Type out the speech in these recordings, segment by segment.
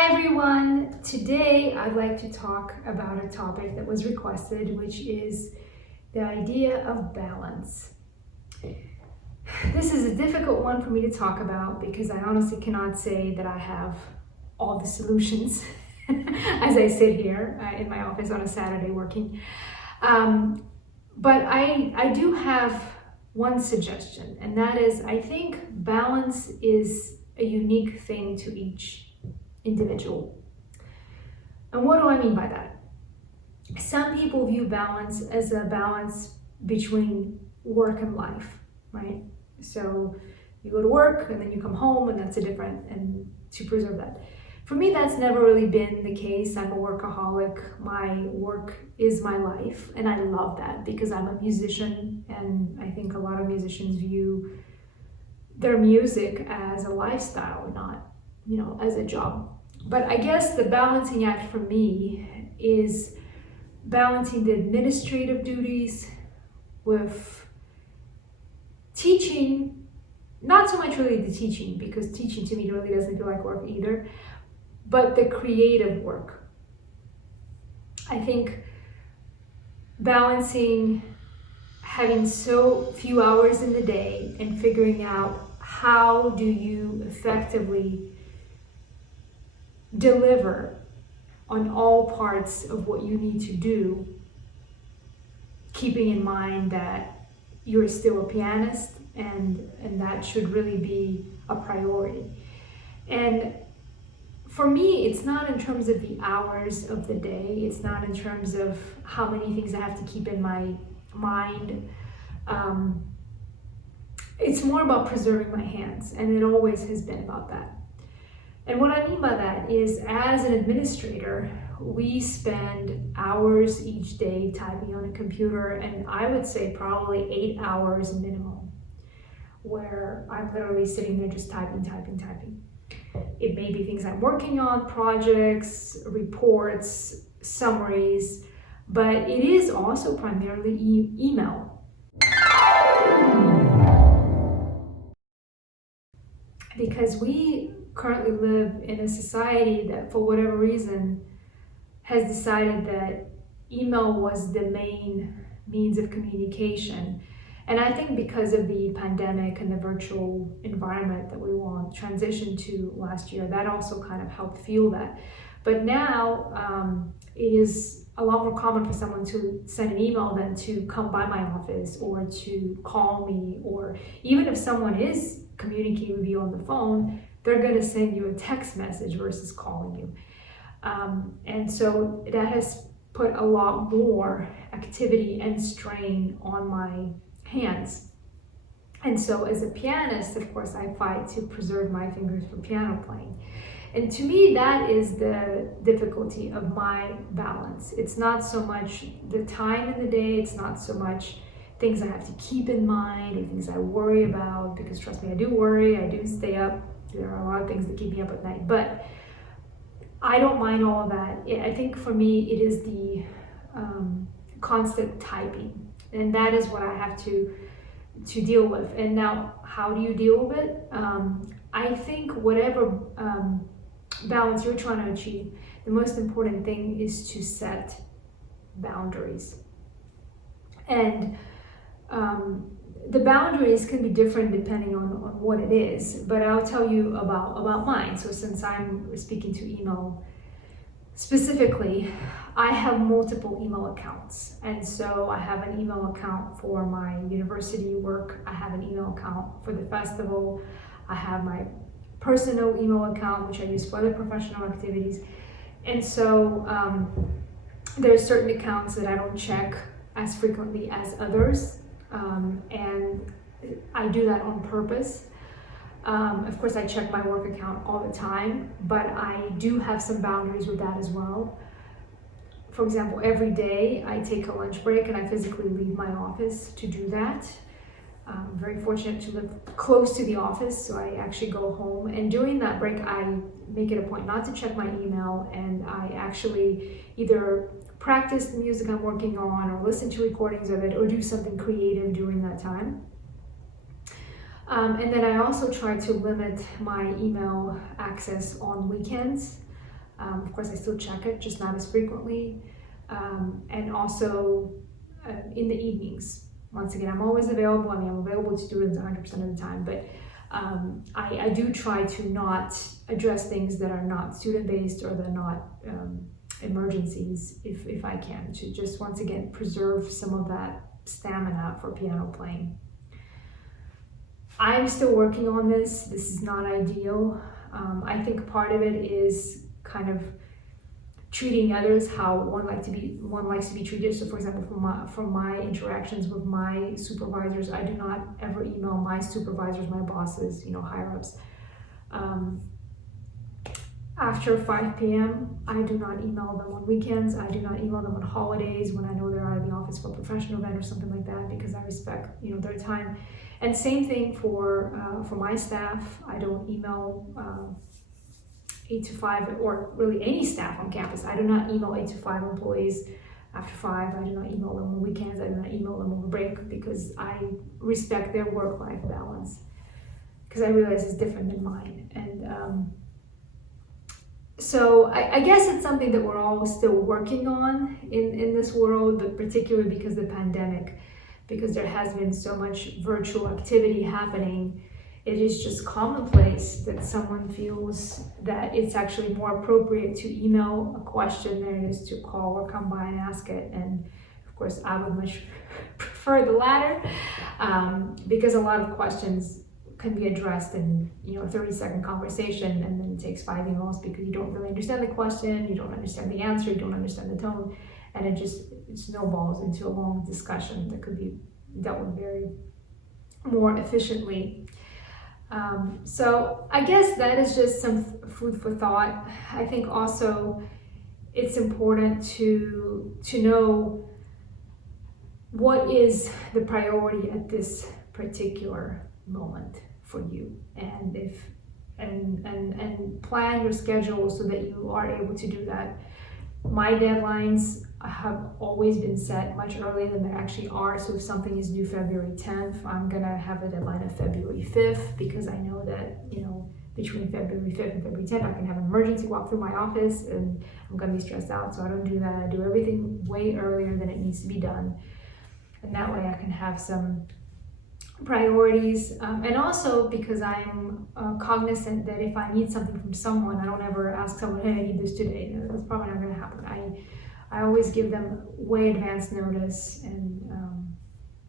Hi everyone! Today I'd like to talk about a topic that was requested, which is the idea of balance. This is a difficult one for me to talk about because I honestly cannot say that I have all the solutions as I sit here in my office on a Saturday working. But I do have one suggestion, and that is I think balance is a unique thing to each individual. And what do I mean by that? Some people view balance as a balance between work and life, right? So you go to work and then you come home and that's and to preserve that. For me, that's never really been the case. I'm a workaholic. My work is my life, and I love that because I'm a musician, and I think a lot of musicians view their music as a lifestyle, not, as a job. But I guess the balancing act for me is balancing the administrative duties with teaching, not so much really the teaching, because teaching to me really doesn't feel like work either, but the creative work. I think balancing having so few hours in the day and figuring out how do you effectively deliver on all parts of what you need to do, keeping in mind that you're still a pianist and that should really be a priority. And for me, it's not in terms of the hours of the day, it's not in terms of how many things I have to keep in my mind. It's more about preserving my hands, and it always has been about that. And what I mean by that is, as an administrator, we spend hours each day typing on a computer, and I would say probably 8 hours minimum, where I'm literally sitting there just typing. It may be things I'm working on, projects, reports, summaries, but it is also primarily email. Because we currently live in a society that, for whatever reason, has decided that email was the main means of communication. And I think because of the pandemic and the virtual environment that we all transitioned to last year, that also kind of helped fuel that. But now it is a lot more common for someone to send an email than to come by my office or to call me, or even if someone is communicating with you on the phone, they're going to send you a text message versus calling you. And so that has put a lot more activity and strain on my hands. And so as a pianist, of course, I fight to preserve my fingers for piano playing. And to me, that is the difficulty of my balance. It's not so much the time in the day, it's not so much things I have to keep in mind or things I worry about, because trust me, I do worry, I do stay up. There are a lot of things that keep me up at night, but I don't mind all of that. I think for me, it is the constant typing, and that is what I have to deal with. And now, how do you deal with it? I think whatever balance you're trying to achieve, the most important thing is to set boundaries. And the boundaries can be different depending on what it is, but I'll tell you about mine. So since I'm speaking to email specifically, I have multiple email accounts. And so I have an email account for my university work, I have an email account for the festival, I have my personal email account, which I use for other professional activities. And so there's certain accounts that I don't check as frequently as others. And I do that on purpose. Of course, I check my work account all the time, but I do have some boundaries with that as well. For example, every day I take a lunch break and I physically leave my office to do that. I'm very fortunate to live close to the office, so I actually go home. And during that break, I make it a point not to check my email, and I actually either practice the music I'm working on or listen to recordings of it or do something creative during that time. And then I also try to limit my email access on weekends. Of course, I still check it, just not as frequently. And also in the evenings. Once again, I'm always available. I mean, I'm available to students 100% of the time, but I do try to not address things that are not student-based or that are not emergencies if I can, to just once again preserve some of that stamina for piano playing. I'm still working on this. This is not ideal. I think part of it is kind of treating others how one likes to be treated. So, for example, from my interactions with my supervisors, I do not ever email my supervisors, my bosses, higher ups. After 5 p.m., I do not email them on weekends. I do not email them on holidays when I know they're out of the office for a professional event or something like that, because I respect, their time. And same thing for my staff. I don't email 8 to 5, or really any staff on campus. I do not email 8 to 5 employees after 5. I do not email them on weekends. I do not email them over break, because I respect their work-life balance, because I realize it's different than mine. And so I guess it's something that we're all still working on in this world, but particularly because of the pandemic, because there has been so much virtual activity happening. It is just commonplace that someone feels that it's actually more appropriate to email a question than it is to call or come by and ask it. And of course, I would much prefer the latter, because a lot of questions can be addressed in a 30-second conversation, and then it takes 5 emails because you don't really understand the question, you don't understand the answer, you don't understand the tone, and it snowballs into a long discussion that could be dealt with very more efficiently. So I guess that is just some food for thought. I think also it's important to know what is the priority at this particular moment for you, and and plan your schedule so that you are able to do that. My deadlines have always been set much earlier than they actually are. So if something is due February 10th, I'm gonna have a deadline of February 5th, because I know that, between February 5th and February 10th, I can have an emergency walk through my office and I'm gonna be stressed out. So I don't do that. I do everything way earlier than it needs to be done. And that way I can have some priorities. And also because I'm cognizant that if I need something from someone, I don't ever ask someone, hey, I need this today. That's probably not gonna happen. I always give them way advance notice, and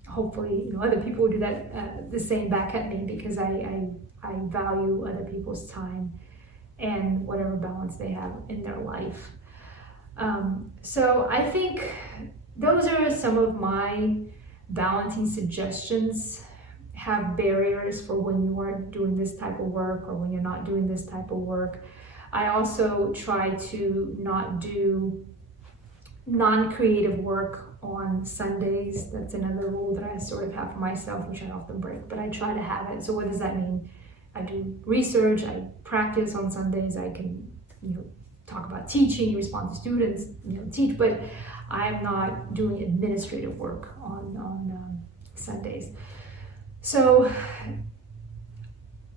hopefully other people will do that the same back at me, because I value other people's time and whatever balance they have in their life. So I think those are some of my balancing suggestions. Have barriers for when you are doing this type of work or when you're not doing this type of work. I also try to not do non-creative work on Sundays. That's another rule that I sort of have for myself, which I often break, but I try to have it. So what does that mean? I do research, I practice on Sundays, I can talk about teaching, respond to students, teach, but I'm not doing administrative work on Sundays. So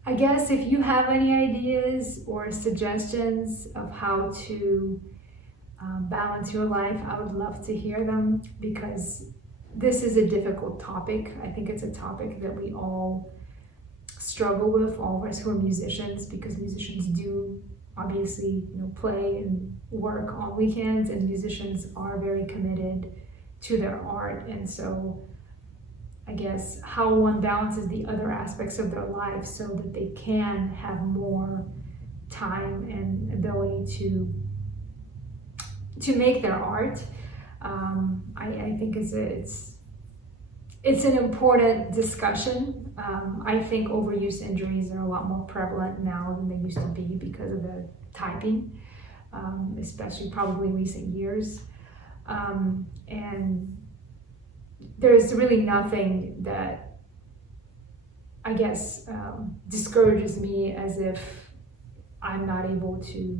I guess if you have any ideas or suggestions of how to balance your life, I would love to hear them, because this is a difficult topic. I think it's a topic that we all struggle with, all of us who are musicians, because musicians do obviously play and work on weekends, and musicians are very committed to their art. And so I guess how one balances the other aspects of their life so that they can have more time and ability to make their art. I think it's an important discussion. I think overuse injuries are a lot more prevalent now than they used to be because of the typing, especially probably in recent years. And there's really nothing that I guess discourages me as if I'm not able to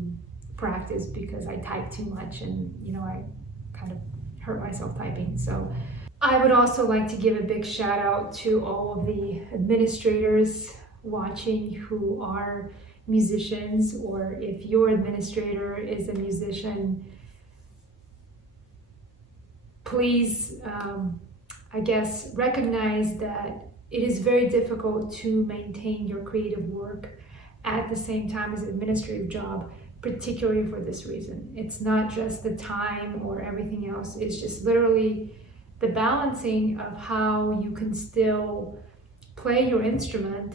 practice because I type too much and I kind of hurt myself typing. So I would also like to give a big shout out to all of the administrators watching who are musicians, or if your administrator is a musician, please, I guess, recognize that it is very difficult to maintain your creative work at the same time as an administrative job, particularly for this reason. It's not just the time or everything else, it's just literally the balancing of how you can still play your instrument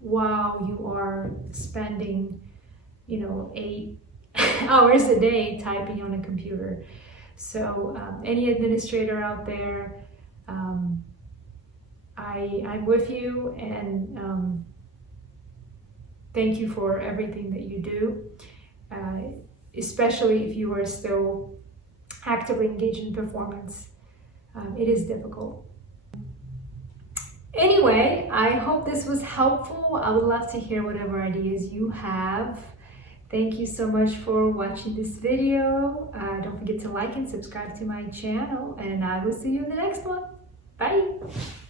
while you are spending, 8 hours a day typing on a computer. So any administrator out there, I'm with you, and thank you for everything that you do, especially if you are still actively engaged in performance. It is difficult. Anyway, I hope this was helpful. I would love to hear whatever ideas you have. Thank you so much for watching this video. Don't forget to like and subscribe to my channel, and I will see you in the next one. Bye!